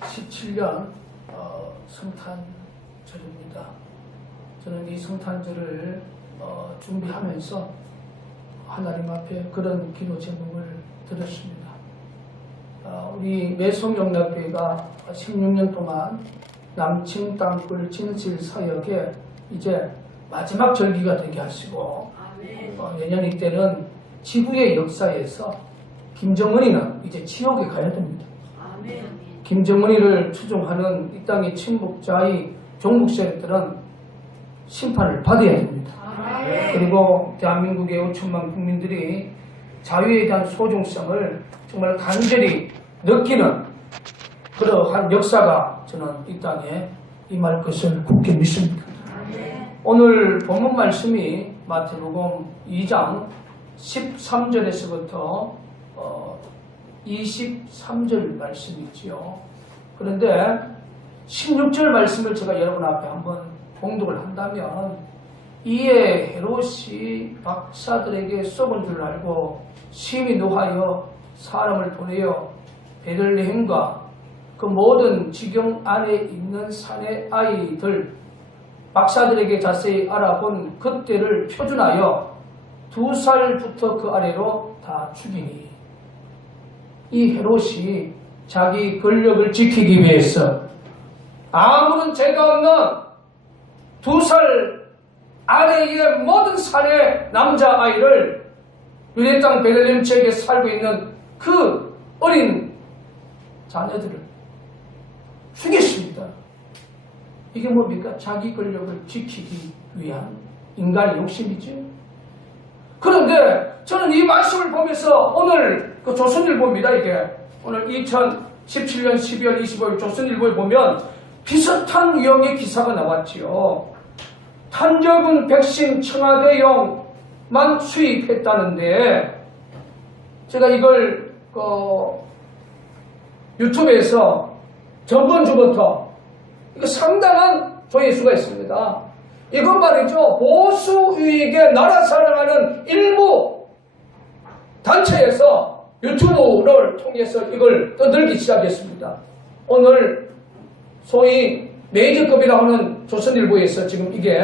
2017년 성탄절입니다. 저는 이 성탄절을 준비하면서 하나님 앞에 그런 기도 제목을 드렸습니다. 우리 매송영락교회가 16년 동안 남친 땅굴 진실 사역에 이제 마지막 절기가 되게 하시고 내년 이때는 지구의 역사에서 김정은이는 이제 지옥에 가야 됩니다. 김정은이를 추종하는 이 땅의 친북자의 종북 세력들은 심판을 받아야 됩니다. 그리고 대한민국의 5천만 국민들이 자유에 대한 소중성을 정말 간절히 느끼는 그러한 역사가 저는 이 땅에 임할 것을 굳게 믿습니다. 오늘 본문 말씀이 마태복음 2장 13절에서부터 23절 말씀이지요. 그런데 16절 말씀을 제가 여러분 앞에 한번 봉독을 한다면, 이에 헤롯이 박사들에게 쏘은 줄 알고 심히 노하여 사람을 보내어 베들레헴과 그 모든 지경 안에 있는 산의 아이들 박사들에게 자세히 알아본 그때를 표준하여 2살부터 그 아래로 다 죽이니, 이 헤롯이 자기 권력을 지키기 위해서 아무런 죄가 없는 2살 아래의 모든 산의 남자아이를 유대 땅 베들레헴 지역에 살고 있는 그 어린 자녀들을 죽였습니다. 이게 뭡니까? 자기 권력을 지키기 위한 인간의 욕심이죠. 그런데 저는 이 말씀을 보면서 오늘 그 조선일보입니다. 이게 오늘 2017년 12월 25일 조선일보에 보면 비슷한 유형의 기사가 나왔지요. 탄저군 백신 청와대용만 수입했다는데, 제가 이걸 유튜브에서 전번주부터 이거 상당한 조회수가 있습니다. 이건 말이죠, 보수 우익의 나라 사랑하는 일부 단체에서 유튜브를 통해서 이걸 떠들기 시작했습니다. 오늘 소위 메이저급이라고 하는 조선일보에서 지금 이게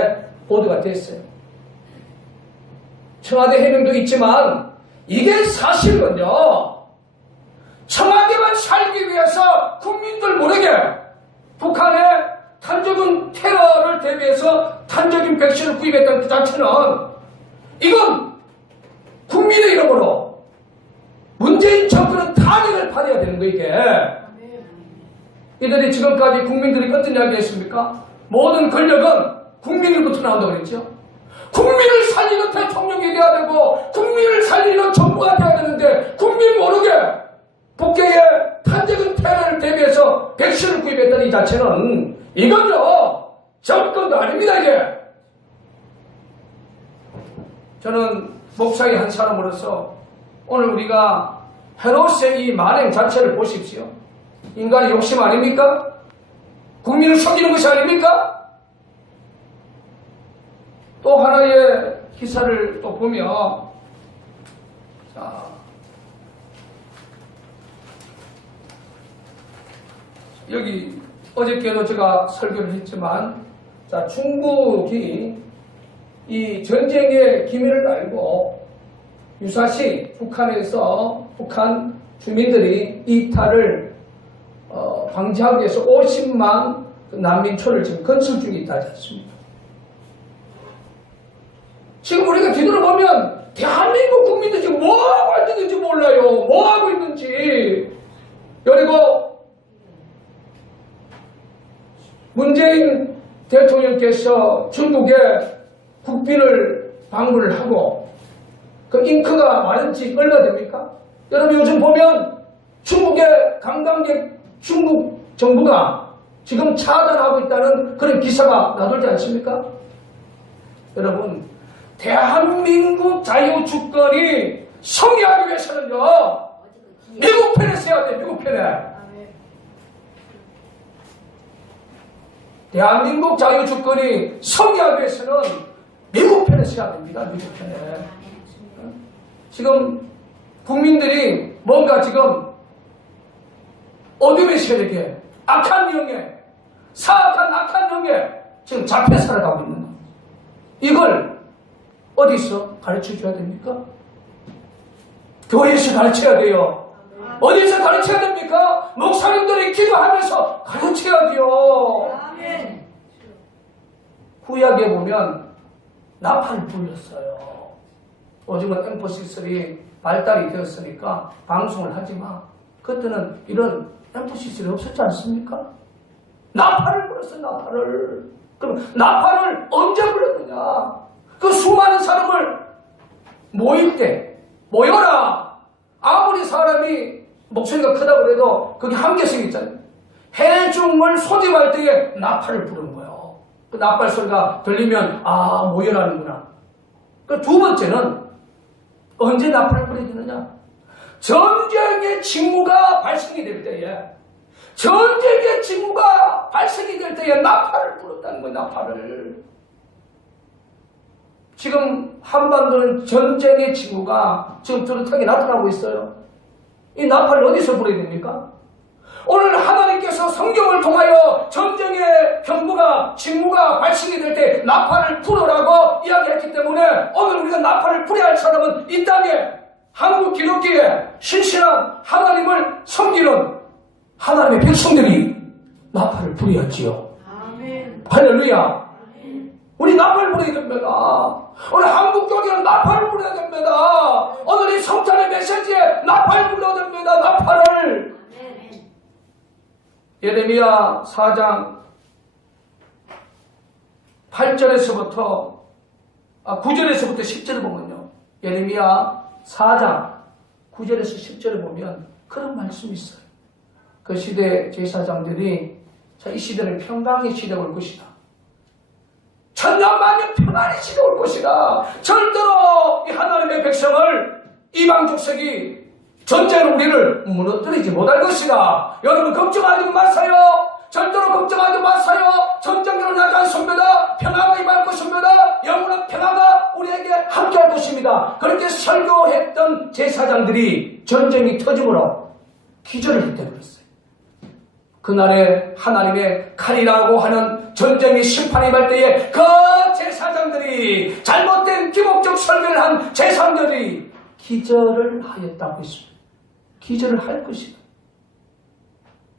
보도가 됐어요. 청와대 해명도 있지만 이게 사실은요, 청와대만 살기 위해서 국민들 모르게 북한의 탄저군 테러를 대비해서 탄저균 백신을 구입했다는 그 자체는, 이건 국민의 이름으로 문재인 정권은 탄핵을 받아야 되는 거. 이게 이들이 지금까지 국민들이 어떤 이야기 했습니까? 모든 권력은 국민으로부터 나온다고 그랬죠. 국민을 살리는 대통령이 돼야 되고 국민을 살리는 정부가 돼야 되는데, 국민 모르게 북경의 탄저군 테러를 대비해서 백신을 구입했다는 이 자체는, 이건요 정권도 아닙니다. 이게 저는 목사의 한 사람으로서 오늘 우리가 헤롯의 이 만행 자체를 보십시오. 인간의 욕심 아닙니까? 국민을 속이는 것이 아닙니까? 또 하나의 기사를 또 보면, 자, 여기 어저께도 제가 설교를 했지만, 자, 중국이 이 전쟁의 기밀을 알고 유사시 북한에서 북한 주민들이 이탈을 방지하기 위해서 50만 난민촌을 지금 건설 중에 있다 하지 않습니까? 지금 우리가 뒤돌아보면 대한민국 국민들 지금 뭐하고 있는지 몰라요. 뭐하고 있는지. 그리고 문재인 대통령께서 중국에 국빈을 방문을 하고 그 잉크가 많은 지 얼마 됩니까? 여러분 요즘 보면 중국의 관광객 중국 정부가 지금 차단하고 있다는 그런 기사가 나돌지 않습니까? 여러분, 대한민국 자유주권이 성리하기 위해서는요, 미국 편에 서야 돼요. 미국 편에. 대한민국 자유주권이 성리하기 위해서는 미국 편에 서야 됩니다. 미국 편에. 지금 국민들이 뭔가 지금 어둠의 세력에 악한 영에, 사악한 악한 영에 지금 잡혀 살아가고 있는 거예요. 이걸 어디서 가르쳐줘야 됩니까? 교회에서 가르쳐야 돼요. 어디서 가르쳐야 됩니까? 목사님들이 기도하면서 가르쳐야 돼요. 구약에 보면 나팔을 불렸어요. 요즘은 MP3 발달이 되었으니까 방송을 하지 마. 그때는 이런 MP3이 없었지 않습니까? 나팔을 불렀어요. 나팔을. 그럼 나팔을 언제 불렀느냐? 그 수많은 사람을 모일 때 모여라. 아무리 사람이 목소리가 크다고 해도 그게 한계성이 있잖아요. 해중을 소집할 때에 나팔을 부르는 거예요. 그 나팔 소리가 들리면 아 모여라는구나. 그 두 번째는 언제 나팔을 불어야 되느냐? 전쟁의 징후가 발생이 될 때에 전쟁의 징후가 발생이 될 때에 나팔을 불었다는 거예요. 나팔을. 지금 한반도는 전쟁의 징후가 지금 뚜렷하게 나타나고 있어요. 이 나팔을 어디서 불어야 됩니까? 오늘 하나님께서 성경을 통하여 전쟁의 경보가 징후가 발생이 될 때 나팔을 불어라고 이야기했기 때문에 오늘 우리가 나팔을 불어야 할 사람은 이 땅에 한국 기독교의 신실한 하나님을 섬기는 하나님의 백성들이 나팔을 불어야지요. 아멘. 할렐루야. 우리 나팔을 불어야 됩니다. 오늘 한국 교회는 나팔을 불어야 됩니다. 오늘 이 성탄의 메시지에 나팔을 불어야 됩니다. 나팔을. 예레미야 4장 8절에서부터 9절에서부터 10절을 보면요. 예레미야 4장 9절에서 10절을 보면 그런 말씀이 있어요. 그 시대 제사장들이 자, 이 시대는 평강의 시대가 올 것이다. 천년만년 평안의 시대가 올 것이다. 절대로 이 하나님의 백성을 이방 족속이 전쟁으로 우리를 무너뜨리지 못할 것이다. 여러분 걱정하지 마세요. 절대로 걱정하지 마세요. 전쟁으로 나지 않습니다. 평화가 임할 것입니다. 영원한 평화가 우리에게 함께할 것입니다. 그렇게 설교했던 제사장들이 전쟁이 터짐으로 기절을 했다고 그랬어요. 그날에 하나님의 칼이라고 하는 전쟁의 심판이 임할 때에 그 제사장들이 잘못된 기복적 설교를 한 제사장들이 기절을 하였다고 했습니다. 기절을 할 것이다.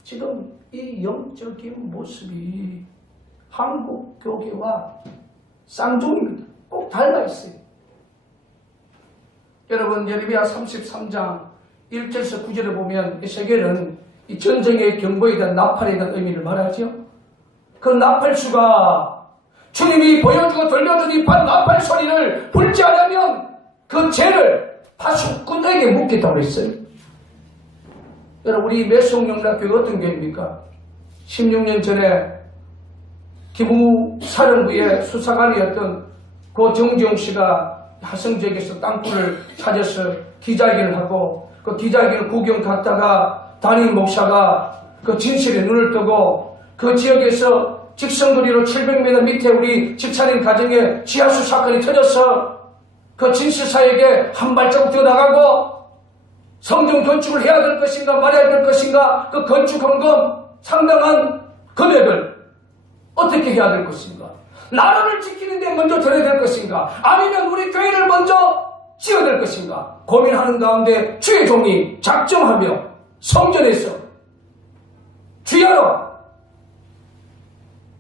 지금 이 영적인 모습이 한국 교회와 쌍둥이입니다. 꼭 달라 있어요. 여러분 예레미야 33장 1절에서 9절에 보면 이 세계는 이 전쟁의 경보에 대한 나팔에 대한 의미를 말하죠. 그 나팔수가 주님이 보여주고 들려준 이 나팔 소리를 불지 않으면 그 죄를 파수꾼에게 묻겠다고 했어요. 여러분 우리 매송영락교회 어떤 교회입니까? 16년 전에 기부사령부의 수사관이었던 고 정지용 씨가 하성 지역에서 땅굴을 찾아서 기자회견을 하고 그 기자회견을 구경 갔다가 담임 목사가 그 진실에 눈을 뜨고 그 지역에서 직선거리로 700m 밑에 우리 집사님 가정에 지하수 사건이 터져서 그 진실사에게 한 발자국 더 나가고 성전 건축을 해야 될 것인가 말아야 될 것인가 그 건축 헌금 상당한 금액을 어떻게 해야 될 것인가 나라를 지키는 데 먼저 들어야 될 것인가 아니면 우리 교회를 먼저 지어야 될 것인가 고민하는 가운데 주의 종이 작정하며 성전에서 주야로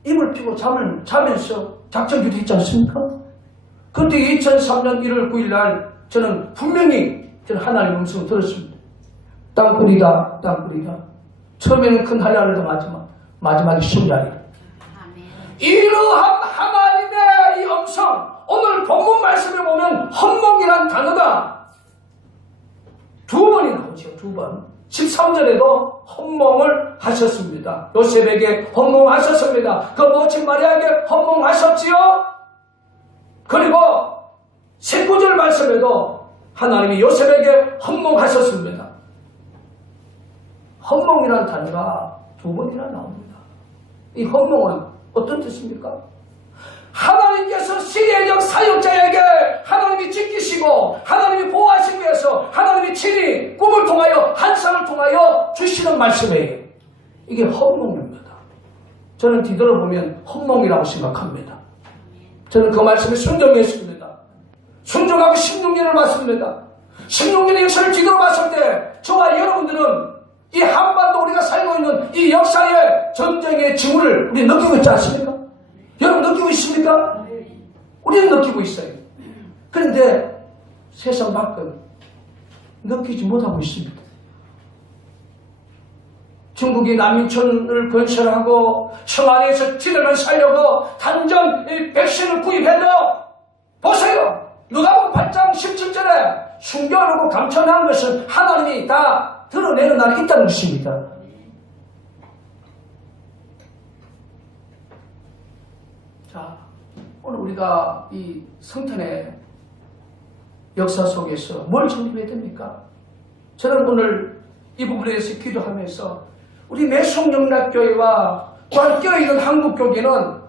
입을 피고 잠을 자면서 작정 기도했지 않습니까? 그때 2003년 1월 9일 날 저는 분명히 하나님의 음성을 들었습니다. 땅굴이다, 땅굴이다. 처음에는 큰 한란을 당하지만 마지막에 순간이다. 이러한 하나님의 이 음성, 오늘 본문 말씀에 보면 헌목이란 단어가 두 번이 나오죠. 두 번. 13절에도 헌목을 하셨습니다. 요셉에게 헌목하셨습니다. 그 모친 마리아에게 헌목하셨지요. 그리고 19절 말씀에도 하나님이 요셉에게 헌목하셨습니다. 헌목이라는 단어가 두 번이나 나옵니다. 이 헌목은 어떤 뜻입니까? 하나님께서 시대적 사역자에게 하나님이 지키시고 하나님이 보호하시기 위해서 하나님이 친히 꿈을 통하여 환상을 통하여 주시는 말씀이에요. 이게 헌몽입니다. 저는 뒤돌아보면 헌몽이라고 생각합니다. 저는 그 말씀에 순종했습니다. 순종하고 16년을 맞습니다. 16년의 역사를 뒤돌아봤을 때 저와 여러분들은 이 한반도 우리가 살고 있는 이 역사의 전쟁의 징후를 우리 느끼고 있지 않습니까? 여러분 느끼고 있습니까? 우리는 느끼고 있어요. 그런데 세상 밖은 느끼지 못하고 있습니다. 중국이 남인천을 건설하고 청와대에서 지들만 살려고 단전 백신을 구입해도 보세요. 누가복음 8장 17절에 숨겨놓고 감춰놓은 것은 하나님이 다 드러내는 날이 있다는 것입니다. 자, 오늘 우리가 이 성탄의 역사 속에서 뭘 정립해야 됩니까? 저는 오늘 이 부분에 대해서 기도하면서 우리 매송영락교회와 껴있는 한국교회는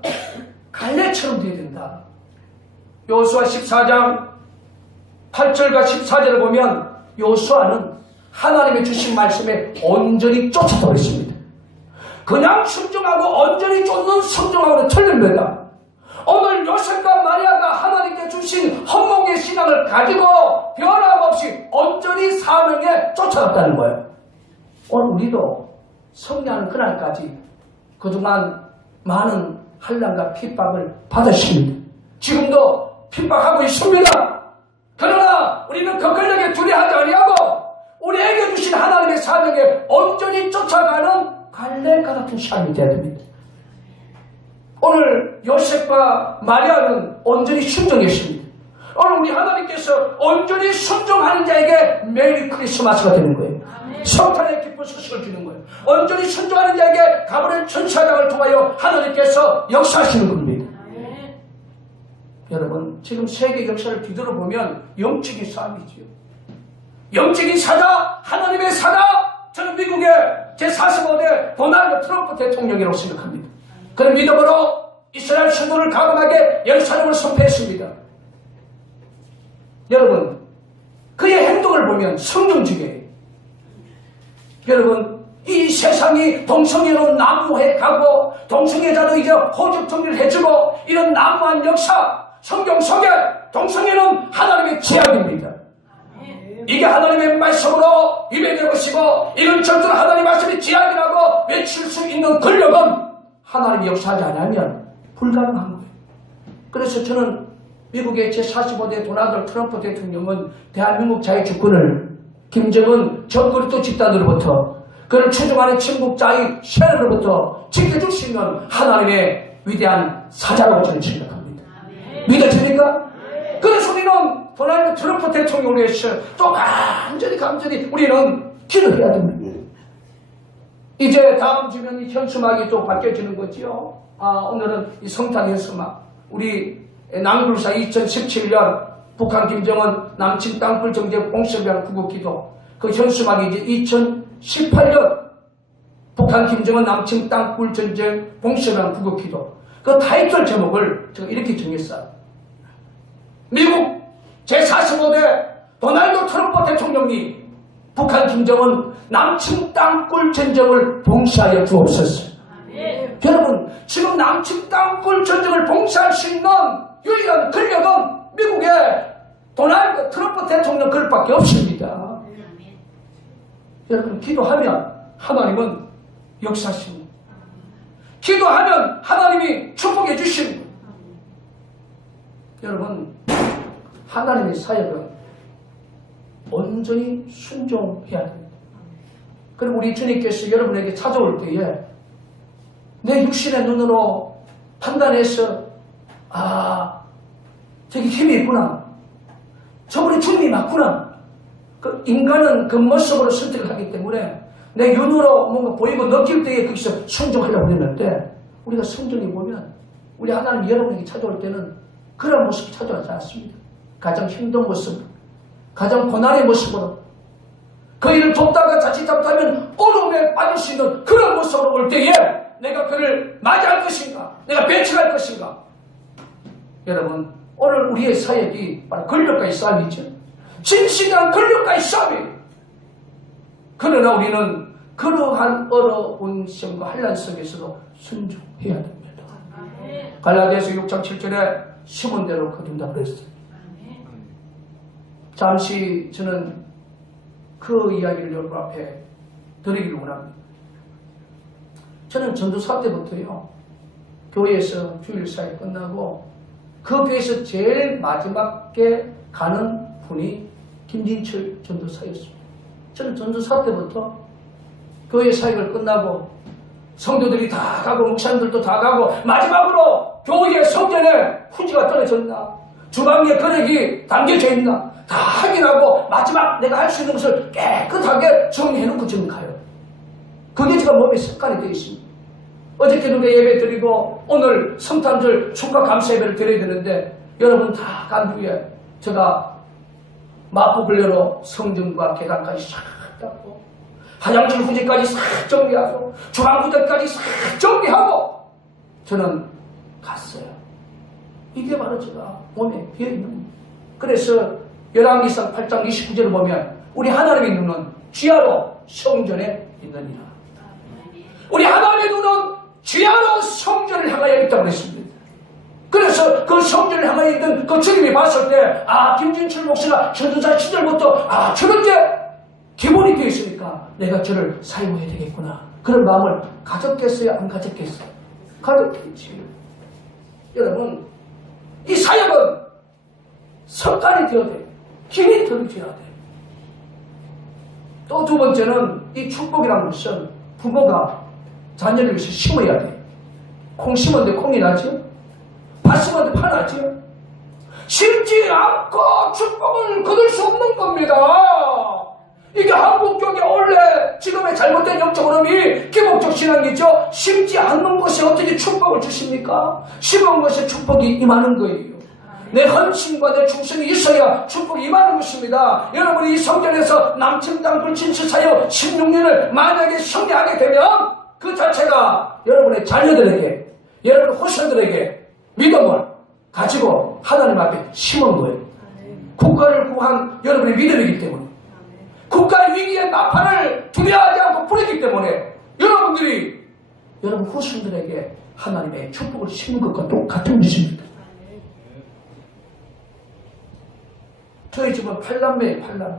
갈래처럼 되어야 된다. 여호수아 14장 8절과 14절을 보면 여호수아는 하나님의 주신 말씀에 온전히 쫓았다고 했습니다. 그냥 순종하고 온전히 쫓는 순종하고는 틀립니다. 오늘 요셉과 마리아가 하나님께 주신 헌목의 신앙을 가지고 변함없이 온전히 사명에 쫓아갔다는 거예요. 오늘 우리도 성리하는 그날까지 그동안 많은 환난과 핍박을 받으십니다. 지금도 핍박하고 있습니다. 그러나 우리는 그 권력에 두려워하지 아니하고 우리에게 주신 하나님의 사명에 온전히 쫓아가는 갈렙과 같은 삶이 되어야 됩니다. 오늘 요셉과 마리아는 온전히 순종했습니다. 오늘 우리 하나님께서 온전히 순종하는 자에게 메리 크리스마스가 되는 거예요. 성탄의 기쁜 소식을 주는 거예요. 온전히 순종하는 자에게 가브리엘 천사장을 통하여 하나님께서 역사하시는 겁니다. 여러분, 지금 세계 역사를 뒤돌아보면 영적인 싸움이지요. 영적인 사자, 하나님의 사자. 저는 미국의 제45대 도널드 트럼프 대통령이라고 생각합니다. 그런 믿음으로 이스라엘 수도를 과감하게 예루살렘을 선포했습니다. 여러분, 그의 행동을 보면 성경적이에요. 여러분, 이 세상이 동성애로 난무해 가고 동성애자도 이제 호적 정리를 해주고 이런 난무한 역사, 성경 속에 동성애는 하나님의 제약입니다. 이게 하나님의 말씀으로 위배되는 것이고 이런 절대로 하나님의 말씀이 제약이라고 외칠 수 있는 권력은 하나님이 역사하지 않으면 불가능한 거예요. 그래서 저는 미국의 제45대 도널드 트럼프 대통령은 대한민국 자유주권을 김정은 정거리도 집단으로부터 그를 추종하는 친북자의 세력으로부터 지켜줄 수 있는 하나님의 위대한 사자라고 저는 생각합니다. 믿어집니까? 그래서 우리는 도널드 트럼프 대통령을 위해서 또 간절히 우리는 기도해야 됩니다. 이제 다음 주면 이 현수막이 또 바뀌어지는 거지요. 오늘은 이 성탄 현수막. 우리 낭불사 2017년 북한 김정은 남친 땅굴 정제 봉쇄병 구국기도 그 현수막이 이제 2018년 북한 김정은 남친 땅굴 전쟁 봉쇄병 구국기도 그 타이틀 제목을 제가 이렇게 정했어요. 미국 제45대 도널드 트럼프 대통령이 북한 김정은 남친 땅굴 전쟁을 봉쇄하여 주옵소서. 여러분, 지금 남친 땅굴 전쟁을 봉쇄할 수 있는 유일한 권력은 미국의 도널드 트럼프 대통령 그것밖에 없습니다. 여러분, 기도하면 하나님은 역사하십니다. 기도하면 하나님이 축복해 주십니다. 여러분, 하나님의 사역은 온전히 순종해야 됩니다. 그리고 우리 주님께서 여러분에게 찾아올 때에 내 육신의 눈으로 판단해서 저기 힘이 있구나. 저분이 주님이 맞구나. 그 인간은 그 모습으로 선택을 하기 때문에 내 눈으로 뭔가 보이고 느낄 때에 거기서 순종하려고 했는데 우리가 성경에 보면 우리 하나님 여러분에게 찾아올 때는 그런 모습이 찾아오지 않습니다. 가장 힘든 모습, 가장 고난의 모습으로 그 일을 돕다가 자칫 잘못하면 어려움에 빠질 수 있는 그런 모습으로 올 때에 내가 그를 맞이할 것인가, 내가 배척할 것인가. 여러분, 오늘 우리의 사역이 바로 권력과의 싸움이죠. 진실한 권력과의 싸움이에요. 그러나 우리는 그러한 어려운 시험과 환난 속에서도 순종해야 됩니다. 갈라디아서 6장 7절에 심은 대로 거둔다 그랬어요. 잠시 저는 그 이야기를 여러분 앞에 드리기를 원합니다. 저는 전도사 때부터요, 교회에서 주일 사회 끝나고 그 교회에서 제일 마지막에 가는 분이 김진철 전도사였습니다. 저는 전도사 때부터 교회 사역을 끝나고 성도들이 다 가고 목사님들도 다 가고 마지막으로 교회 성전에 후지가 떨어졌나, 주방에 거력이 담겨져 있나 다 확인하고 마지막 내가 할 수 있는 것을 깨끗하게 정리해놓고 저는 가요. 그게 제가 몸에 습관이 되어 있습니다. 어저께도 예배 드리고 오늘 성탄절 축하 감사 예배를 드려야 되는데 여러분 다 간 후에 제가 마포근례로 성전과 계단까지 싹 닦고 화장실 후지까지 싹 정리하고 주방 후지까지 싹 정리하고 저는 갔어요. 이게 바로 제가 몸에 비어있는 겁니다. 그래서 열왕기상 8장 29절을 보면 우리 하나님의 눈은 지하로 성전에 있느니라. 우리 하나님의 눈은 지하로 성전을 향하여 있다고 했습니다. 그래서 그 성전을 향하여 있던 그 주님이 봤을 때 김진철 목사가 전도사 시절부터 저런 게 기본이 되어 있으니까 내가 저를 사용해야 되겠구나. 그런 마음을 가졌겠어요? 안 가졌겠어요? 가졌겠지. 여러분, 이 사역은 습관이 되어야 돼요. 힘이 들어줘야 돼요. 또 두 번째는 이 축복이라는 것은 부모가 자녀를 위해서 심어야 돼요. 콩 심었는데 콩이 나죠? 팥 심었는데 파 나죠? 심지 않고 축복을 거둘 수 없는 겁니다. 이게 한국교회 원래 지금의 잘못된 영적 흐름이 기복적 신앙이죠. 심지 않는 것에 어떻게 축복을 주십니까? 심은 것에 축복이 임하는 거예요. 내 헌신과 내 충성이 있어야 축복이 임하는 것입니다. 여러분이 이 성전에서 남침당 불친치 사역 16년을 만약에 성리하게 되면 그 자체가 여러분의 자녀들에게, 여러분 후손들에게 믿음을 가지고 하나님 앞에 심은 거예요. 국가를 구한 여러분의 믿음이기 때문에, 국가의 위기에 나팔을 두려워하지 않고 부르기 때문에 여러분들이 여러분 후손들에게 하나님의 축복을 심은 것과 똑같은 짓입니다. 저희 집은 8남매예요, 8남매.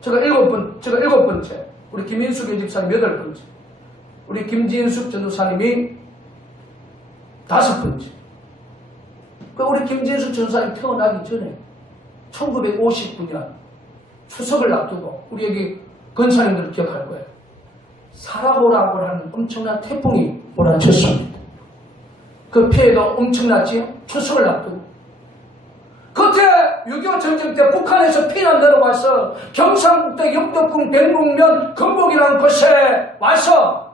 제가 일곱 번째, 우리 김인숙 연집사님 8번째, 우리 김진숙 전도사님이 5번째. 우리 김진숙 전도사님 태어나기 전에 1959년 추석을 앞두고 우리 여기 건사님들 기억할 거예요. 사라보라고 하는 엄청난 태풍이 몰아쳤습니다. 그 피해도 엄청났지요. 추석을 앞두고. 그때 6.25 전쟁 때 북한에서 피난 내려와서 경상북도 영덕군 백록면 금곡이라는 곳에 와서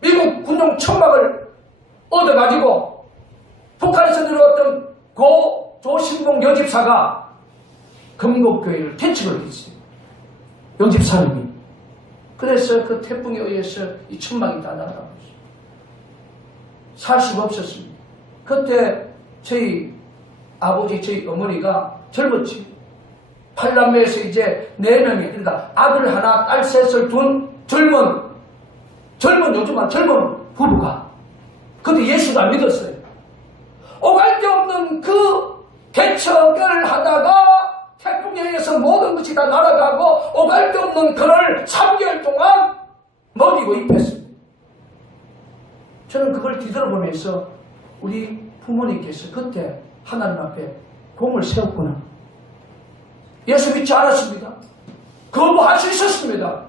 미국 군용 천막을 얻어가지고 북한에서 내려왔던 고 조신봉 여집사가 금곡교회를 개척을 했어요. 여집사님이. 그래서 그 태풍에 의해서 이 천막이 다 날아가고 있어요. 살 수가 없었습니다. 그때 저희 아버지, 저희 어머니가 젊었지. 8남매에서 이제 4명이, 그러니까 아들 하나, 딸 셋을 둔 요즘은 젊은 부부가. 그때 예수도 안 믿었어요. 오갈 데 없는 그 개척을 하다가 태풍에 의해서 모든 것이 다 날아가고 오갈 데 없는 그를 3개월 동안 먹이고 입혔습니다. 저는 그걸 뒤돌아보면서 우리 부모님께서 그때 하나님 앞에 공을 세웠구나. 예수 믿지 않았습니다. 거부할 수 있었습니다.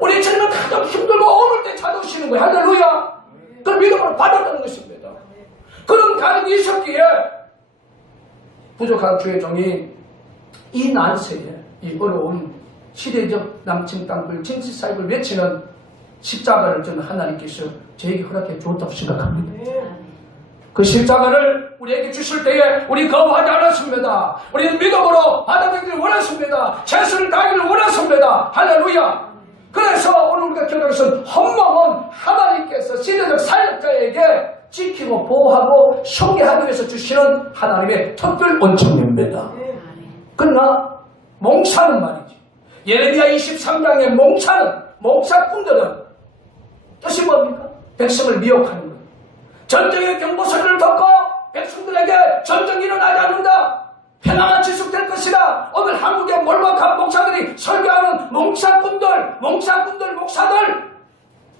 우리 주님은 가장 힘들고 어려울 때 찾아오시는 거예요. 할렐루야. 그걸 믿음으로 받았다는 것입니다. 그런 가정이 있었기에 부족한 주의 종이 이 난세에 이 어려운 시대적 남침 땅굴 진실 사역을 외치는 십자가를 저는 하나님께서 저에게 허락해 주었다고 생각합니다. 그 십자가를 우리에게 주실 때에 우리 거부하지 않았습니다. 우리는 믿음으로 받아들이기를 원했습니다. 최선을 다하기를 원했습니다. 할렐루야. 그래서 오늘 우리가 기억하는 것은 헌금은 하나님께서 시대적 사역자에게 지키고 보호하고 소개하기 위해서 주시는 하나님의 특별 원천입니다. 그러나 몽사는 말이죠. 예레미야 23장의 몽사는 목사꾼들은 뜻이 뭡니까? 백성을 미혹하는 거예요. 전쟁의 경보소리를 듣고 백성들에게 전쟁이 일어나지 않는다. 평화가 지속될 것이다. 오늘 한국의 몰락한 목사들이 설교하는 목사들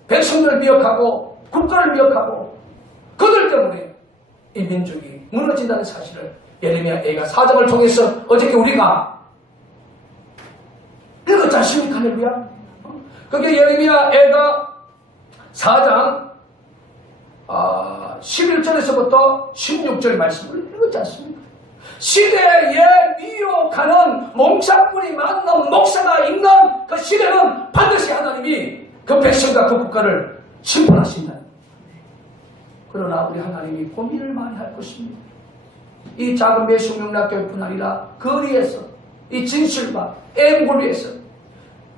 백성들을 미혹하고 국가를 미혹하고 그들 때문에 이 민족이 무너진다는 사실을 예레미야 애가 4장을 통해서 어저께 우리가 읽었지 않습니까? 할렐루야. 그게 예레미야 애가 4장 11절에서부터 16절 말씀을 읽었지 않습니까? 시대에 미혹하는 몽사꾼이 많은 목사가 있는 그 시대는 반드시 하나님이 그 백성과 그 국가를 심판하신다. 그러나 우리 하나님이 고민을 많이 할 것입니다. 이 작은 매숙명락교회뿐 아니라 거리에서 이 진실과 애국을 위해서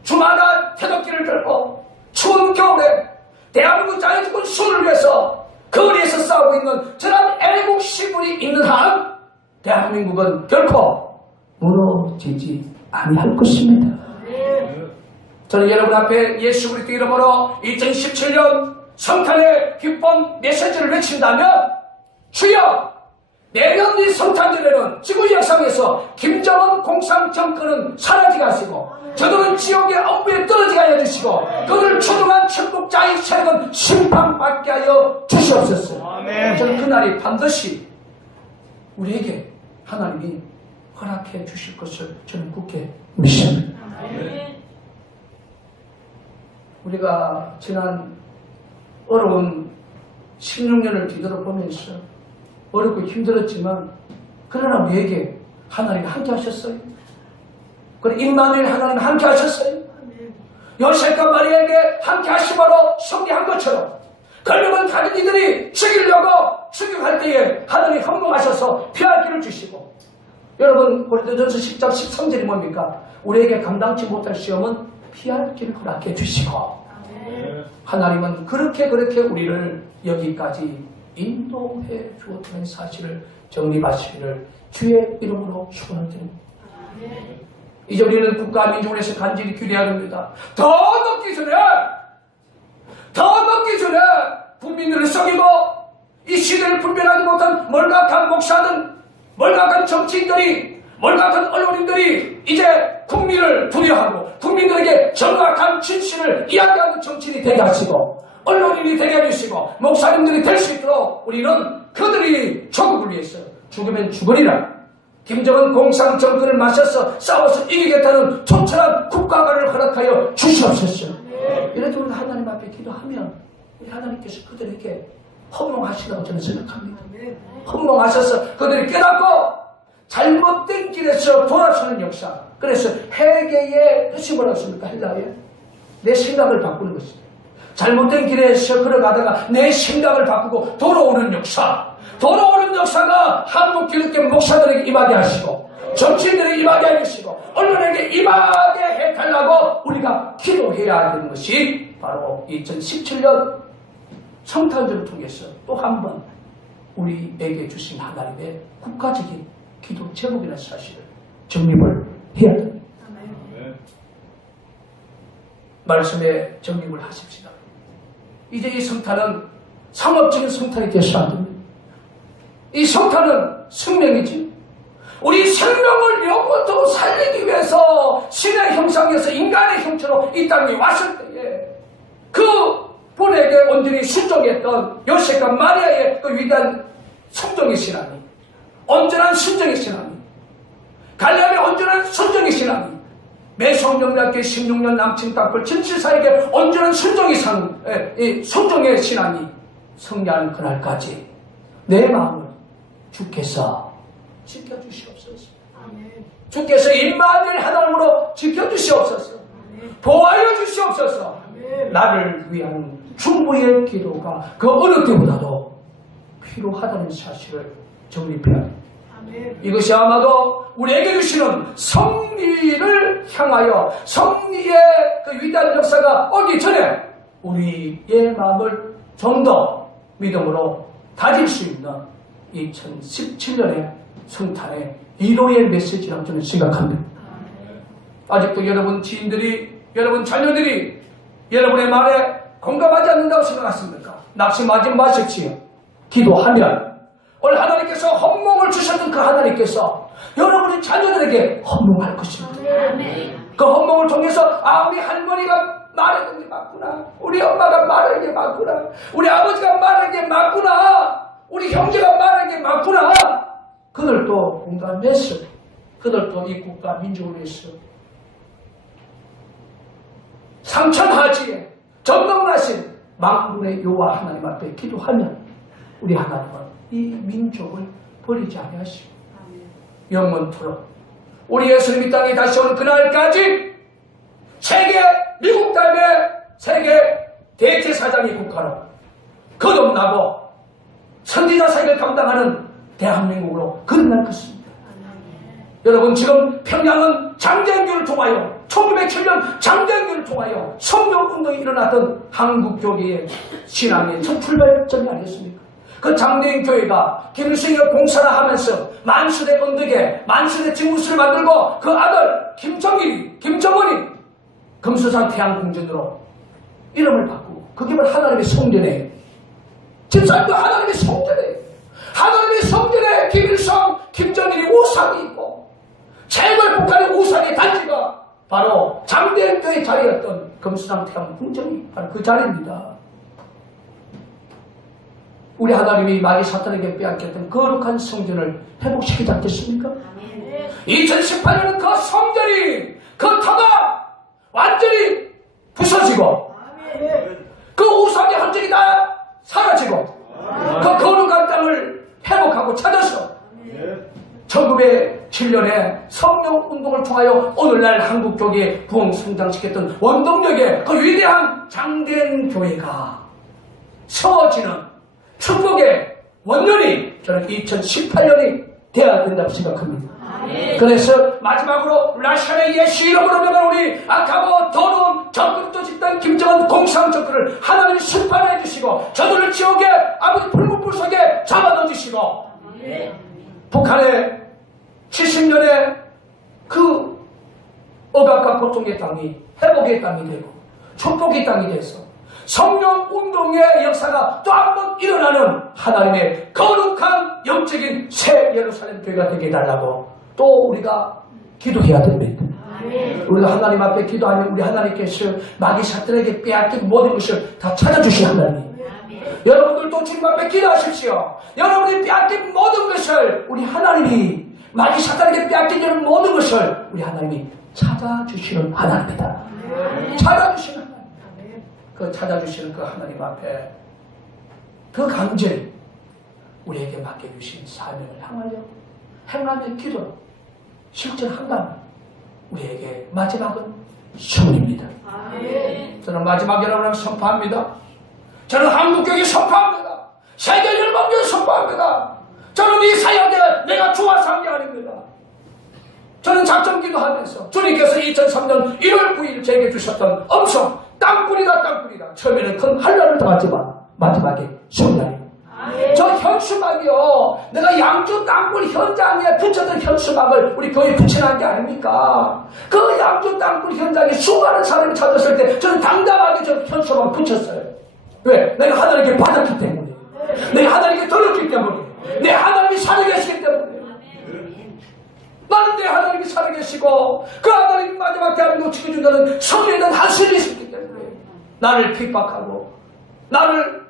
주마다 태극기를 들고 추운 겨울에 대한민국 자유주권 수호를 위해서 거리에서 싸우고 있는 저런 애국 시분이 있는 한 대한민국은 결코 무너지지 아니할 것입니다. 저는 여러분 앞에 예수 그리스도 이름으로 2017년 성탄의 기쁨 메시지를 외친다면 주여 내년 이 성탄절에는 지구 역사에서 김정은 공산 정권은 사라지게 하시고 저들은 지옥의 엄부에 떨어지게 하여 주시고 그들 초등한 천국자의 세력은 심판받게 하여 주시옵소서. 아멘. 저는 그날이 반드시 우리에게 하나님이 허락해 주실 것을 저는 굳게 믿습니다. 우리가 지난 어려운 16년을 뒤돌아보면서 어렵고 힘들었지만 그러나 우리에게 하나님 함께 하셨어요. 그리고 임마누엘 하나님 함께 하셨어요. 요셉과 마리아에게 함께 하심으로 승리한 것처럼 걸림을 가진 이들이 죽이려고 추격할 때에 하나님 흥분하셔서 피할 길을 주시고 여러분 고린도전서 10장 13절이 뭡니까? 우리에게 감당치 못할 시험은 피할 길을 허락해 주시고 하나님은 그렇게 우리를 여기까지 인도해 주었다는 사실을 정립하시기를 주의 이름으로 축원을 드립니다. 이제 우리는 국가 민족을 위해서 간절히 기도해야 됩니다. 더 높기 전에 국민들을 속이고 이 시대를 분별하지 못한 몰각한 목사들, 몰각한 정치인들이, 몰각한 언론인들이 이제 국민을 두려워하고 국민들에게 정확한 진실을 이야기하는 정치인이 되게 하시고 언론인이 되게 해주시고 목사님들이 될 수 있도록 우리는 그들이 조국을 위해서 죽으면 죽으리라 김정은 공산 정권을 마셔서 싸워서 이기겠다는 초철한 국가관을 허락하여 주시옵소서. 이렇게 우리 하나님 앞에 기도하면 우리 하나님께서 그들에게 헌몽하시라고 저는 생각합니다. 헌몽하셔서 그들이 깨닫고 잘못된 길에서 돌아서는 역사. 그래서 회개의 뜻이 뭐라습니까? 헬라어에 내 생각을 바꾸는 것입니다. 잘못된 길에서 걸어가다가 내 생각을 바꾸고 돌아오는 역사. 돌아오는 역사가 한국 기독교 목사들에게 임하게 하시고 정치인들에게 임하게 하시고 언론에게 임하게 해달라고 우리가 기도해야 하는 것이 바로 2017년 성탄절을 통해서 또 한 번 우리에게 주신 하나님의 국가적인 기도 제목이라는 사실을 정립을 해야 됩니다. 말씀에 정립을 하십시다. 이제 이 성탄은 상업적인 성탄이 되어서 안 됩니다. 이 성탄은 생명이지. 우리 생명을 영원토록 살리기 위해서 신의 형상에서 인간의 형체로 이 땅에 왔을 때에 그 분에게 온전히 순종했던 요셉과 마리아의 그 위대한 순종의 신앙이, 온전한 순종의 신앙이, 갈렙의 온전한 순종의 신앙이, 매성명락교 16년 남친 땅굴 진실사에게 온전한 순종의 신앙이 성리하는 그날까지 내 마음을 주께서 지켜주시옵소서. 주께서 임마누엘 하나님으로 지켜주시옵소서. 보호하여 주시옵소서. 나를 위한 중보의 기도가 그 어느 때보다도 필요하다는 사실을 정립해야 합니다. 이것이 아마도 우리에게 주시는 성리를 향하여 성리의 그 위대한 역사가 오기 전에 우리의 마음을 좀 더 믿음으로 다질 수 있는 2017년의 성탄의 이로의 메시지라고 저는 생각합니다. 아직도 여러분 지인들이, 여러분 자녀들이 여러분의 말에 공감하지 않는다고 생각하십니까? 낙심하지 마십시오. 기도하면 오늘 하나님께서 헌몽을 주셨던 그 하나님께서 여러분의 자녀들에게 헌몽할 것입니다. 그 헌몽을 통해서 우리 할머니가 말하는 게 맞구나, 우리 엄마가 말하는 게 맞구나, 우리 아버지가 말하는 게 맞구나, 우리 형제가 말하는 게 맞구나. 그들도 공감했어. 그들도 이 국가 민족을 위해서 상천하지에 전능하신 만군의 여호와 하나님 앞에 기도하면 우리 하나님은 이 민족을 버리지 아니하시고 영원토록 우리 예수님이 땅에 다시 오는 그날까지 세계 미국 다음에 세계 대제사장의 국가로 거듭나고 선지자 사역을 감당하는 대한민국으로 거듭날 것입니다. 여러분, 지금 평양은 장대행교를 통하여 1907년 장대행교를 통하여 성령운동이 일어났던 한국교회의 신앙의 첫 출발점이 아니었습니까? 그 장대행교회가 김수희가 공사를 하면서 만수대 언덕에 만수대 증우수를 만들고 그 아들 김정은이 금수산 태양궁전으로 이름을 바꾸고 그게 바로 하나님의 성전에 집사님도 하나님의 성전에 김일성, 김정일이 우상이 있고 최고의 북한의 우상의 단지가 바로 장대행교의 자리였던 금수산 태양궁전이 바로 그 자리입니다. 우리 하나님이 마귀 사탄에게 빼앗겼던 거룩한 성전을 회복시키지 않겠습니까? 2018년은 그 성전이 그 터가 완전히 부서지고 그 우상의 흔적이 다 사라지고 그 거룩한 땅을 회복하고 찾아서 1907년에 성령운동을 통하여 오늘날 한국교회에 부흥성장시켰던 원동력의 그 위대한 장대행교회가 세워지는 축복의 원년이 저는 2018년이 되어야 된다고 생각합니다. 그래서 마지막으로 라시아의 예수 이름으로 명한 우리 악하고 더러운 적그리스도 집단 김정은 공산 적그를 하나님이 심판해 주시고 저들을 지옥에 아버지 불문불 속에 잡아넣어 주시고 북한의 70년의 그 억압과 고통의 땅이 회복의 땅이 되고 축복의 땅이 돼서 성령운동의 역사가 또 한 번 일어나는 하나님의 거룩한 영적인 새 예루살렘 교회가 되게 해달라고 또 우리가 기도해야 됩니다. 우리가 하나님 앞에 기도하면 우리 하나님께서 마귀 사탄에게 빼앗긴 모든 것을 다 찾아주신 하나님. 여러분들도 주님 앞에 기도하십시오. 여러분이 빼앗긴 모든 것을 우리 하나님이 마귀 사탄에게 빼앗긴 모든 것을 우리 하나님이 찾아주시는 하나님이다. 찾아주시는 하나님. 그 찾아주시는 그 하나님 앞에 더 간절히 우리에게 맡겨주신 사명을 향하여 행함의 기도로 실천한다면 우리에게 마지막은 승리입니다. 저는 마지막 여러분을 선포합니다. 저는 한국교회 선포합니다. 세계 열방교회 선포합니다. 저는 이 사역에 내가 주와 상대 아닙니다. 저는 작정기도 하면서 주님께서 2003년 1월 9일 제게 주셨던 엄청 땅굴이다. 처음에는 큰 한란을 당하지만 마지막에 승리하리라. 저 현수막이요, 내가 양주 땅굴 현장에 붙였던 현수막을 우리 교회에 붙여놓은 게 아닙니까? 그 양주 땅굴 현장에 수많은 사람이 찾았을 때 저는 당당하게 저 현수막을 붙였어요. 왜? 내가 하나님께 받았기 때문에, 내가 하나님께 들었기 때문에, 내 하나님이 살아계시기 때문에. 나는 내 하나님이 살아계시고 그 하나님이 마지막 대한민국 지켜준다는 성령의 한술이 있었기 때문에 나를 핍박하고 나를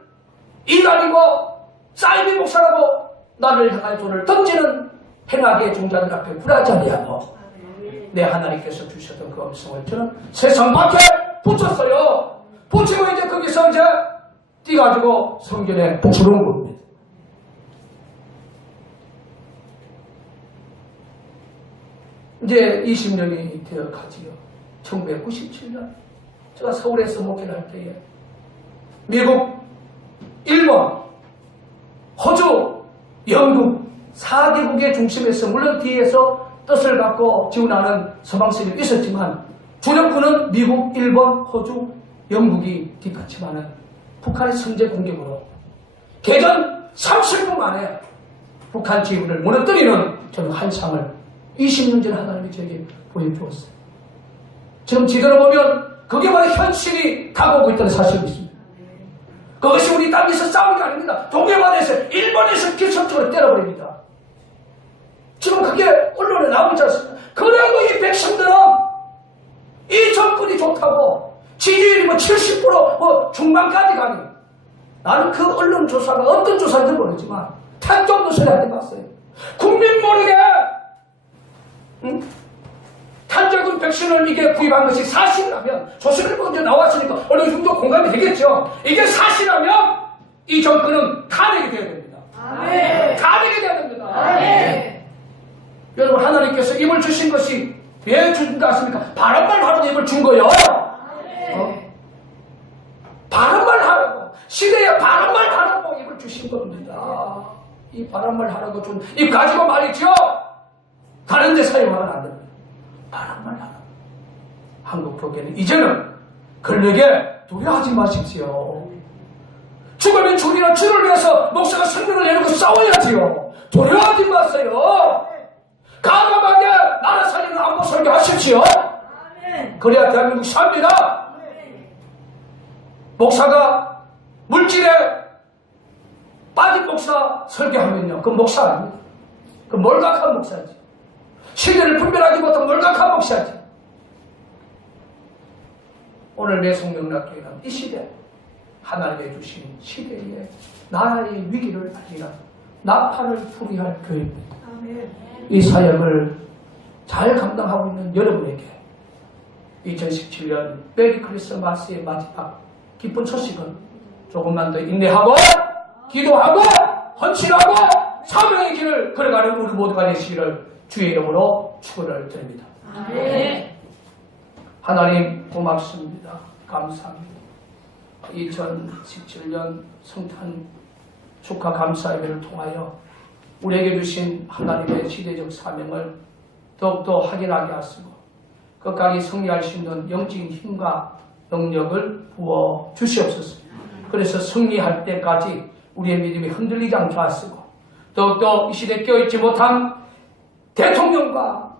이단이고 사이비 목사라고 나를 향하여 돈을 던지는 행악의 종자들 앞에 굴하지 아니하고 내 하나님께서 주셨던 그 음성을 저는 세상 밖에 붙였어요. 붙이고 이제 거기서 이제 띄가지고 성전에 붙여놓은 겁니다. 이제 20년이 되어 가지요. 1997년 제가 서울에서 목회를 할 때에 미국, 일본, 호주, 영국 4개국의 중심에서 물론 뒤에서 뜻을 갖고 지원하는 서방세력이 있었지만 주력군은 미국, 일본, 호주, 영국이 뒷받침하는 북한의 선제 공격으로 개전 30분 만에 북한 지휘부를 무너뜨리는 저는 환상을 20년 전 하나님이 저에게 보여주었어요. 지금 지도를 보면 그게 바로 현실이 다가오고 있다는 사실이 있습니다. 그것이 우리 땅에서 싸우는 게 아닙니다. 동해반에서 일본에서 기습적으로 때려버립니다. 지금 그게 언론에 나오지 않습니까? 그래도 이 백성들은 이 정권이 좋다고 지지율이 70% 중반까지 가니, 나는 그 언론 조사가 어떤 조사인지 모르지만 탄정도 소리 안 해봤어요. 국민 모르게 탄저금 백신을 이게 구입한 것이 사실이라면, 조선일보 먼저 나왔으니까 어느 정도 공감이 되겠죠. 이게 사실이라면 이 정권은 가내게 돼야 됩니다. 가내게 돼야 됩니다. 여러분, 하나님께서 입을 주신 것이 왜 주신다 하십니까? 바른말 하라고 입을 준 거예요. 바른말 하라고, 시대에 바른말 하라고 입을 주신 겁니다. 이 바른말 하라고 준 입 가지고 말이죠, 다른 데 사용하면 안 됩니다. 바른말 하라. 한국 교회는 이제는 권력에 두려워하지 마십시오. 죽으면 죽이나 주를 위해서 목사가 생명을 내놓고 싸워야지요. 두려워하지 마세요. 가감하게 나라 살리는 안보 설교하십시오. 그래야 대한민국 삽니다. 목사가 물질에 빠진 목사 설교하면요, 그 목사 아닙니다. 그 몰각한 목사지. 시대를 분별하지 못한 몰각한 목사지. 오늘 내 성명락교회는 이 시대, 하나님께 주신 시대에 나라의 위기를 알리는 나팔을 풀이할 교회입니다. 이 사역을 잘 감당하고 있는 여러분에게 2017년 메리 크리스마스의 마지막 기쁜 소식은 조금만 더 인내하고 기도하고 헌신하고 사명의 길을 걸어가는 우리 모두가 되시기를 주의 이름으로 축원을 드립니다. 하나님 고맙습니다. 감사합니다. 2017년 성탄 축하 감사예배를 통하여 우리에게 주신 하나님의 시대적 사명을 더욱더 확인하게 하시고 끝까지 승리할 수 있는 영적인 힘과 능력을 부어 주시옵소서. 그래서 승리할 때까지 우리의 믿음이 흔들리지 않게 하시고 더욱더 이 시대에 깨어있지 못한 대통령과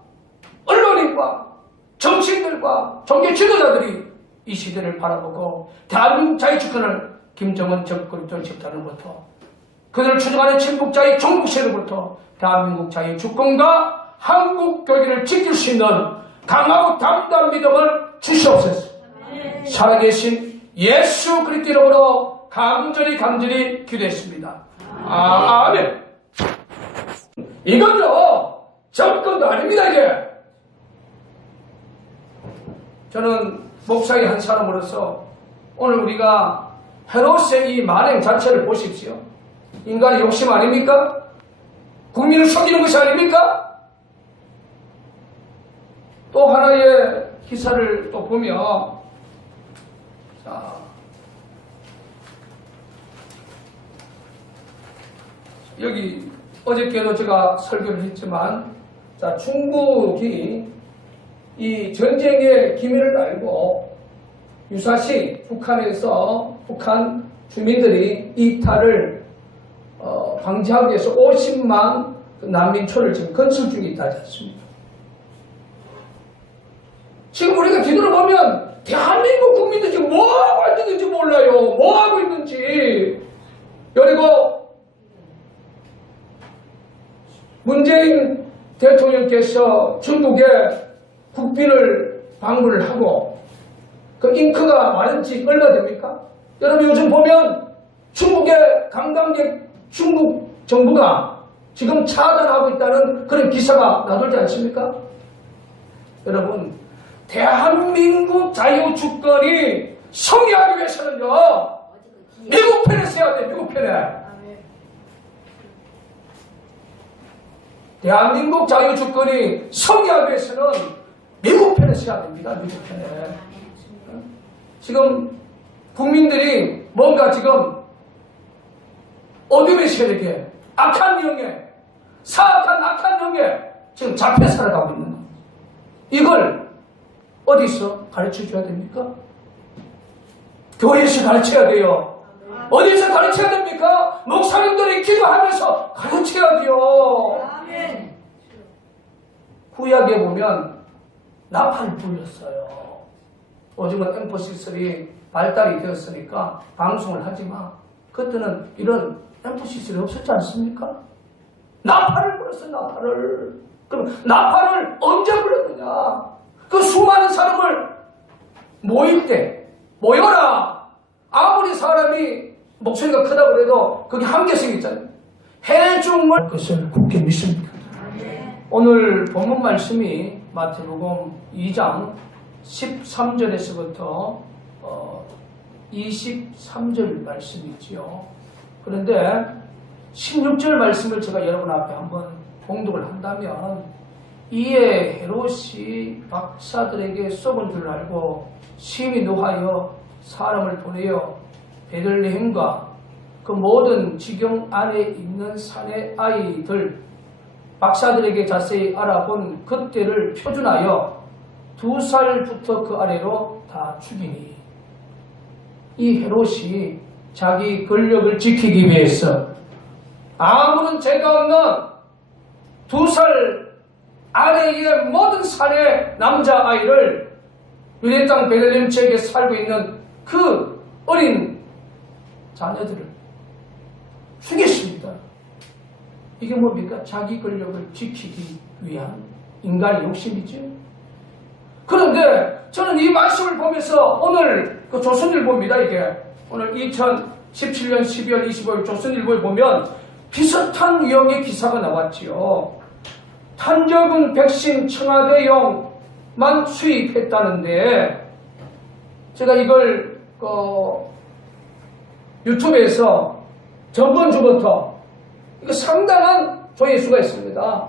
언론인과 정치인들과 종교 지도자들이 이 시대를 바라보고 대한민국 자유주권을 김정은 적그리스도 집단으로부터, 그들을 추종하는 친북자의 종북 세력으로부터 대한민국 자유주권과 한국 교회를 지킬 수 있는 강하고 담대한 믿음을 주시옵소서. 살아계신 예수 그리스도 이름으로 간절히 기도했습니다. 아멘. 이건요 정권도 아닙니다. 이게 저는 목사의 한 사람으로서 오늘 우리가 헤롯의 이 만행 자체를 보십시오. 인간의 욕심 아닙니까? 국민을 속이는 것이 아닙니까? 또 하나의 기사를 또 보면, 자, 여기 어저께도 제가 설교를 했지만, 자, 중국이 이 전쟁의 기밀을 알고 유사시 북한에서 북한 주민들이 이탈을 방지하기 위해서 50만 난민촌을 지금 건설 중에 있다지 않습니까? 지금 우리가 뒤돌아보면 대한민국 국민들이 지금 뭐하고 있는지 몰라요. 뭐하고 있는지. 그리고 문재인 대통령께서 중국에 국빈을 방문을 하고 그 잉크가 많은지 얼마 됩니까? 여러분 요즘 보면 중국의 관광객 중국 정부가 지금 차단하고 있다는 그런 기사가 나돌지 않습니까? 여러분 대한민국 자유주권이 성리하기 위해서는요 미국 편에 서야 돼요. 미국 편에. 대한민국 자유주권이 성리하기 위해서는 미국 편에 서야 됩니다. 미국 편에. 지금 국민들이 뭔가 지금 어둠의 세력에 악한 영에 사악한 악한 영에 지금 잡혀 살아가고 있는 겁니다. 이걸 어디서 가르쳐줘야 됩니까? 교회에서 가르쳐야 돼요. 어디서 가르쳐야 됩니까? 목사님들이 기도하면서 가르쳐야 돼요. 구약에 보면 나팔 불렸어요. 요즘은 엠포시설이 발달이 되었으니까 방송을 하지 마. 그때는 이런 엠포시스가 없었지 않습니까? 나팔을 불었어요, 나팔을. 그럼 나팔을 언제 불렀느냐? 그 수많은 사람을 모일 때, 모여라! 아무리 사람이 목소리가 크다고 해도 그게 한계성이 있잖아요. 해중을 것을 굳게 믿습니다. 오늘 본문 말씀이 마태복음 2장 13절에서부터 23절 말씀이지요. 그런데 16절 말씀을 제가 여러분 앞에 한번 봉독을 한다면, 이에 헤롯이 박사들에게 쏘은 줄 알고 심히 노하여 사람을 보내어 베들레헴과 그 모든 지경 안에 있는 산의 아이들 박사들에게 자세히 알아본 그때를 표준하여 2살부터 그 아래로 다 죽이니, 이 헤롯이 자기 권력을 지키기 위해서 아무런 죄가 없는 2살 아래의 모든 산의 남자아이를 유대 땅 베들레헴 지역에 살고 있는 그 어린 자녀들을 죽였습니다. 이게 뭡니까? 자기 권력을 지키기 위한 인간의 욕심이죠. 그런데 저는 이 말씀을 보면서 오늘 그 조선일보입니다. 이게 오늘 2017년 12월 25일 조선일보에 보면 비슷한 유형의 기사가 나왔지요. 탄저군 백신 청와대용만 수입했다는데, 제가 이걸 유튜브에서 전번주부터 이거 상당한 조회수가 있습니다.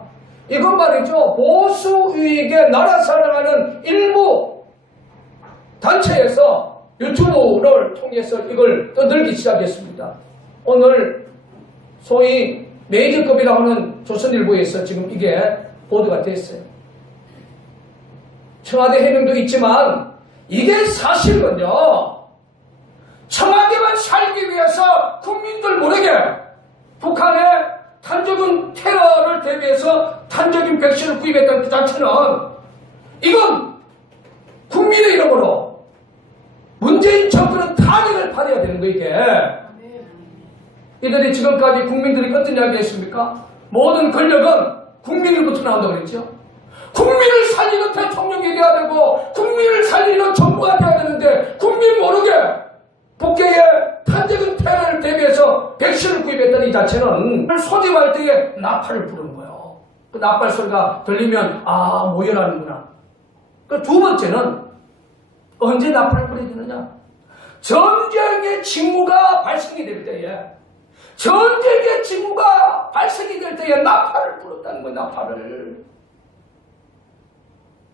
이건 말이죠, 보수우익의 나라 사랑하는 일부 단체에서 유튜브를 통해서 이걸 떠들기 시작했습니다. 오늘 소위 메이저급이라고 하는 조선일보에서 지금 이게 보도가 됐어요. 청와대 해명도 있지만 이게 사실은요, 청와대만 살기 위해서 국민들 모르게 북한의 탄저군 테러를 대비해서 탄저균 백신을 구입했다는 그 자체는, 이건 국민의 이름으로 문재인 정부는 탄핵을 받아야 되는 거. 이게 이들이 지금까지 국민들이 어떤 이야기 했습니까? 모든 권력은 국민으로부터 나온다고 그랬죠. 국민을 살리는 대통령이 돼야 되고 국민을 살리는 정부가 돼야 되는데, 국민 모르게 북계의 탄저균 테러를 대비해서 백신을 구입했다는 이 자체는 소집할 때에 나팔을 부르는 거예요. 그 나팔 소리가 들리면 모여라는구나. 그 두 번째는 언제 나팔을 불어야 되느냐? 전쟁의 징후가 발생이 될 때에, 전쟁의 징후가 발생이 될 때에 나팔을 불었다는 거예요. 나팔을.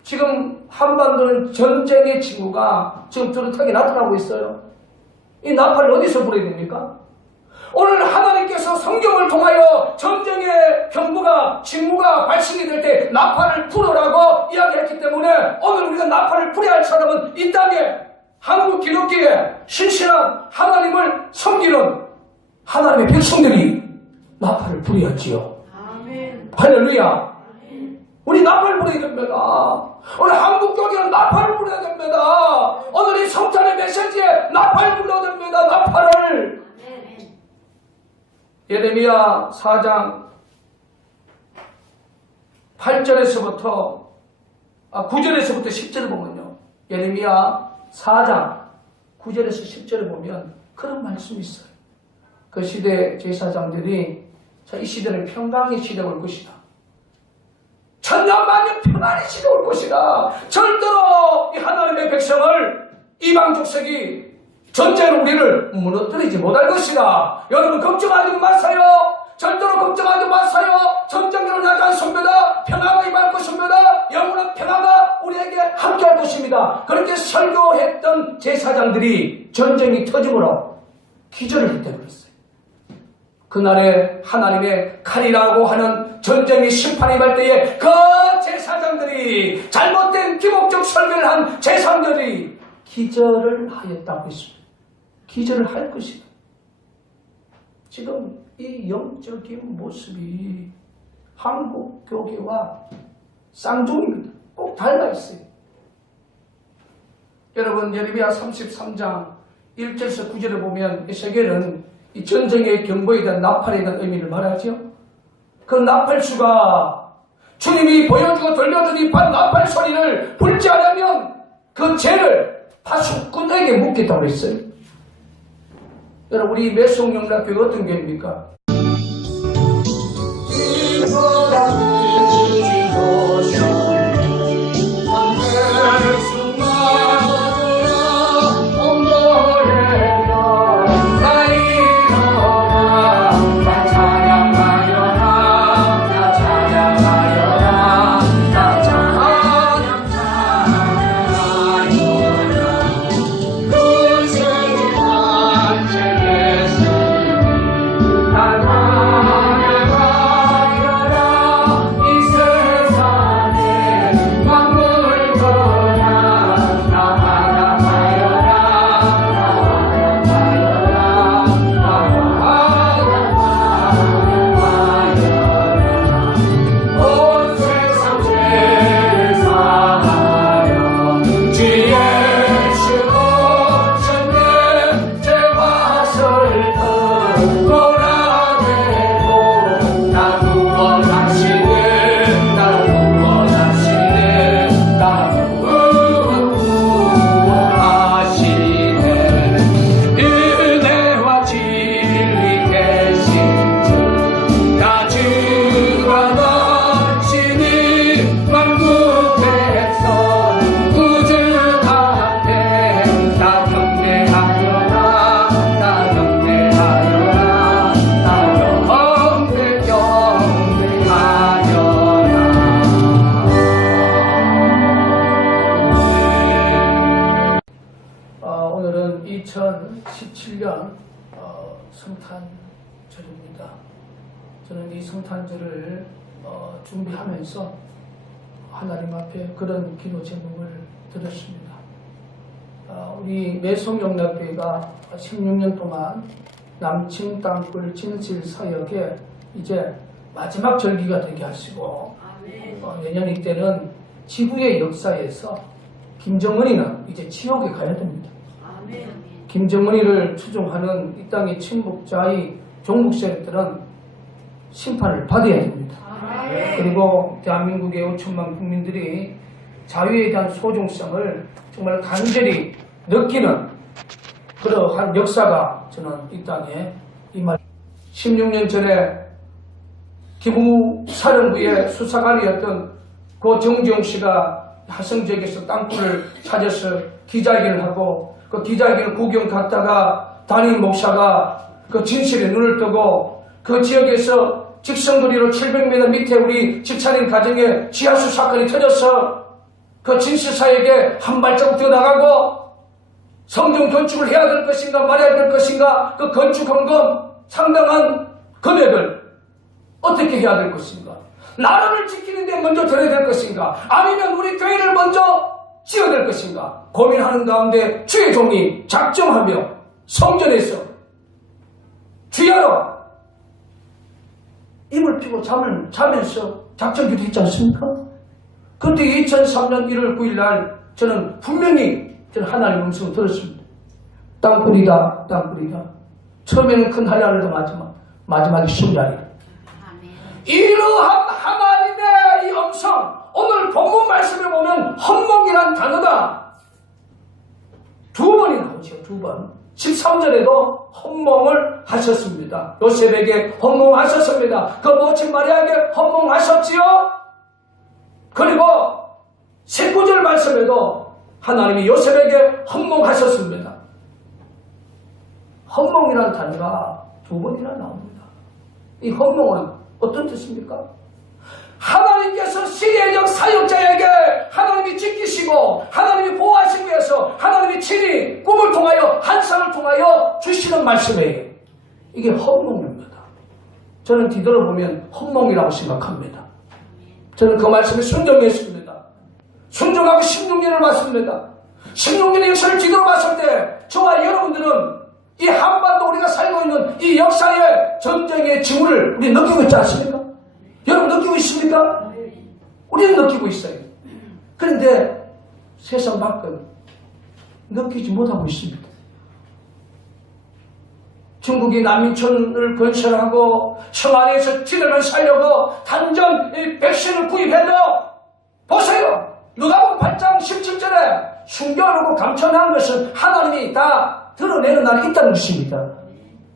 지금 한반도는 전쟁의 징후가 지금 뚜렷하게 나타나고 있어요. 이 나팔을 어디서 불어야 됩니까? 오늘 하나님께서 성경을 통하여 전쟁의 경보가, 징후가 발생이 될 때 나팔을 불어라고 이야기했기 때문에, 오늘 우리가 나팔을 불어야 할 사람은 이 땅에 한국 기독교의 신실한 하나님을 섬기는 하나님의 백성들이 나팔을 불어야지요. 아멘. 할렐루야. 우리 나팔을 불어야 됩니다. 오늘 한국 교회는 나팔을 불어야 됩니다. 오늘 이 성탄의 메시지에 나팔을 불어야 됩니다. 나팔을. 예레미야 4장 8절에서부터 9절에서부터 10절을 보면요, 예레미야 4장 9절에서 10절을 보면 그런 말씀이 있어요. 그 시대 제사장들이, 자, 이 시대는 평강의 시대가 올 것이다. 천년만년 평안의 시대가 올 것이다. 절대로 이 하나님의 백성을 이방 족속이 전쟁으로 우리를 무너뜨리지 못할 것이다. 여러분 걱정하지 마세요. 절대로 걱정하지 마세요. 전쟁으로 나지 않습니다. 평화가 임할 것입니다. 영원한 평화가 우리에게 함께할 것입니다. 그렇게 설교했던 제사장들이 전쟁이 터짐으로 기절을 했다고 그랬어요. 그날에 하나님의 칼이라고 하는 전쟁의 심판이 임할 때에 그 제사장들이, 잘못된 기복적 설교를 한 제사장들이 기절을 하였다고 했습니다. 기절을 할 것이다. 지금 이 영적인 모습이 한국 교계와 쌍둥이입니다. 꼭 닮아 있어요. 여러분, 예레미야 33장 1절에서 9절에 보면 이 세계는 이 전쟁의 경보에 대한 나팔에 대한 의미를 말하죠. 그 나팔수가 주님이 보여주고 들려준 이 나팔 소리를 불지 않으면 그 죄를 파수꾼에게 묻겠다고 했어요. 여러분, 우리 매송영락교회가 어떤 교회입니까? 오늘은 2017년 성탄절입니다. 저는 이 성탄절을 준비하면서 하나님 앞에 그런 기도 제목을 드렸습니다. 우리 매송영락교회가 16년 동안 남친 땅굴 진실 사역에 이제 마지막 절기가 되게 하시고 내년 이때는 지구의 역사에서 김정은이는 이제 지옥에 가야 됩니다. 김정은이를 추종하는 이 땅의 침묵자의 종북 세력들은 심판을 받아야 됩니다. 그리고 대한민국의 5천만 국민들이 자유에 대한 소중성을 정말 간절히 느끼는 그러한 역사가 저는 이 땅에 임할. 16년 전에 기부사령부의 수사관이었던 고 정지용 씨가 화성 지역에서 땅굴을 찾아서 기자회견을 하고 그 기자회견을 구경 갔다가 담임 목사가 그 진실에 눈을 뜨고 그 지역에서 직선거리로 700m 밑에 우리 집사님 가정에 지하수 사건이 터져서 그 진실사에게 한 발자국 더 나가고 성전 건축을 해야 될 것인가 말아야 될 것인가 그 건축 헌금 상당한 금액을 어떻게 해야 될 것인가 나라를 지키는 데 먼저 들어야 될 것인가 아니면 우리 교회를 먼저 지어야 될 것인가 고민하는 가운데 주의 종이 작정하며 성전에서 주야로 입을 피고 잠을 자면서 작정기도 했지 않습니까? 그때 2003년 1월 9일 날 저는 분명히 하나님의 음성을 들었습니다. 땅굴이다 땅굴이다. 처음에는 큰 한량을 더 마지막에 심장이다. 이러한 하나님의 이 음성 오늘 본문 말씀에 보면 헌목이란 단어가 두 번이 나오죠. 두 번. 13절에도 헌목을 하셨습니다. 요셉에게 헌목하셨습니다. 그 모친 마리아에게 헌목하셨지요. 그리고 19절 말씀에도 하나님이 요셉에게 헌목하셨습니다. 헌목이라는 단어가 두 번이나 나옵니다. 이 헌목은 어떤 뜻입니까? 하나님께서 시대적 사역자에게 하나님이 지키시고 하나님이 보호하시기 위해서 하나님이 친히 꿈을 통하여 환상을 통하여 주시는 말씀이에요. 이게 헌목입니다. 저는 뒤돌아보면 헌목이라고 생각합니다. 저는 그 말씀에 순종했습니다. 순종하고 16년을 봤습니다. 16년의 역사를 뒤돌아봤을 때 저와 여러분들은 이 한반도 우리가 살고 있는 이 역사의 전쟁의 징후를 우리 느끼고 있지 않습니까? 여러분 느끼고 있습니까? 우리는 느끼고 있어요. 그런데 세상 밖은 느끼지 못하고 있습니다. 중국이 난민촌을 건설하고 청와대에서 지들만 살려고 단전 백신을 구입해도 보세요. 누가복음 8장 17절에 숨겨놓고 감춰놓은 것은 하나님이 다 드러내는 날이 있다는 것입니다.